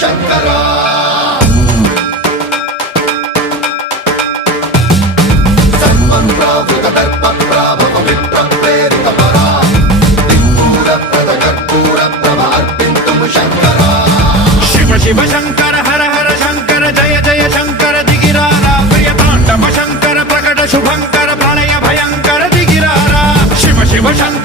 శంకరా సన్మన్రావృత దర్ప ప్రాభవ విప్ర ప్రేరిత పరా దిక్పూర ప్రద కర్పూర ప్రభ అర్పింతుము శంకరా శివ శివ శంకర హర హర శంకర జయ జయ శంకర దిగిరారా ప్రియతాండవ శంకర ప్రకట శుభంకర ప్రళయ భయంకర దిగిరారా శివ శివ శంకర